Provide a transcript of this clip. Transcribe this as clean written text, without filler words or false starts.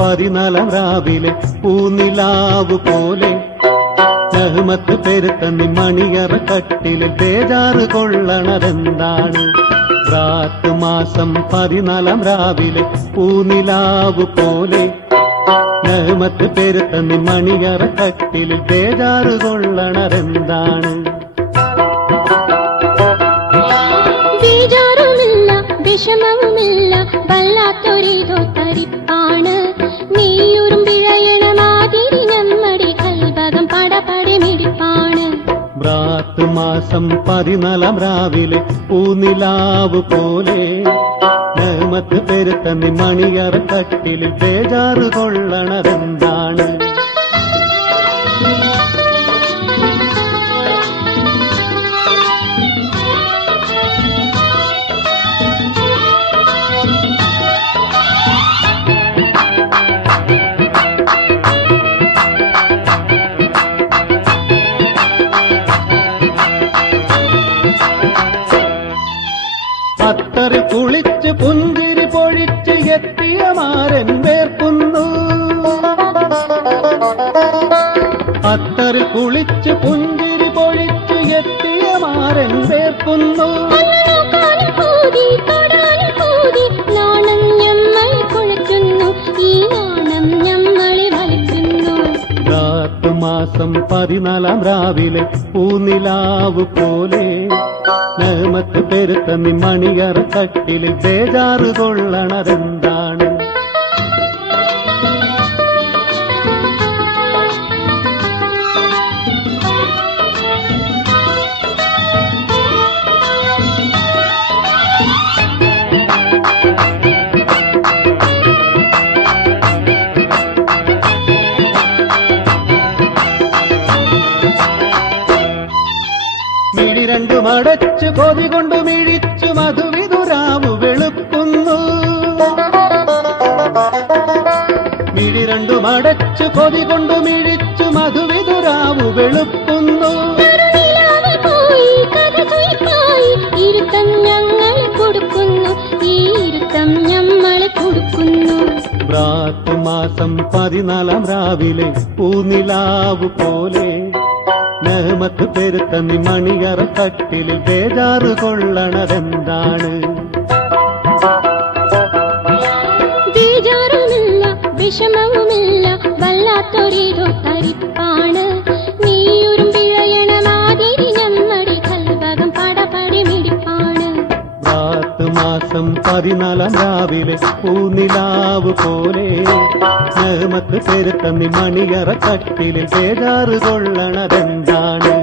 14 രാവിലെ പൂനിലാവ് പോലെ റഹ്മത്ത് പെരുത്തന്നി മണിയറ കട്ടിലിൽ ബേജാറ് കൊള്ളണതെന്താണ്? റാത്ത് മാസം 14 രാവിലെ പൂനിലാവ് പോലെ റഹ്മത്ത് പെരുത്തന്നി മണിയറ കട്ടിലിൽ ബേജാറ് കൊള്ളണതെന്താണ്? ബേജാറുമില്ല വിഷമവുമില്ല വല്ലാത്തൊരിതോ തരിപ്പാണ്. നീയുറും പിഴയണ മാതിരി നമ്മുടെ കൽഭകം പടപടെ മിടിപ്പാണ്. റാത്ത് മാസം 14 രാവിലെ പൂനിലാവ് പോലെ റഹ്മത്ത് പെരുത്തന്നി മണിയറ കട്ടിലിൽ ബേജാറ് കൊള്ളണതെന്താണ്? അത്തറിൽ കുളിച്ച് പുഞ്ചിരി പൊഴിച്ച് എത്തിയ മാരൻ വേർക്കുന്നു. അത്തറിൽ കുളിച്ച് പുഞ്ചിരി പൊഴിച്ച് എത്തിയ മാരൻ വേർക്കുന്നു. റാത്ത് മാസം 14 രാവിലെ പൂനിലാവ് പോലെ റഹ്മത്ത് പെരുത്തന്നി മണിയറ കട്ടിലിൽ ബേജാറ് കൊള്ളണതെന്താണ്? മിഴി രണ്ടും അടച്ചു കൊതി കൊണ്ട് മിഴിച്ചു മധുവിതുരാവ് വെളുക്കുന്നു. മിഴി രണ്ടും അടച്ചു കൊതി കൊണ്ട് മിഴിച്ചു മധുവിതുരാവ് വെളുക്കുന്നു. റാത്ത് മാസം 14 രാവിലെ പൂനിലാവ് പോലെ റഹ്മത്ത് പെരുത്തന്നി മണിയറ കട്ടിലിൽ ബേജാറ് കൊള്ളണതെന്താണ്? ബേജാറുമില്ല വിഷമവുമില്ല വല്ലാത്തൊരിതോ തരിപ്പാണ്. നീയുറും പിഴയണ മാതിരി നമ്മുടെ കൽഭകം പടപടി മിടിപ്പാണ്. റാത്ത് മാസം 14 രാവിലെ പൂനിലാവ് പോലെ റഹ്മത്ത് പെരുത്തന്നി മണിയറ കട്ടിലിൽ ബേജാറ് കൊള്ളണതെന്താണ്?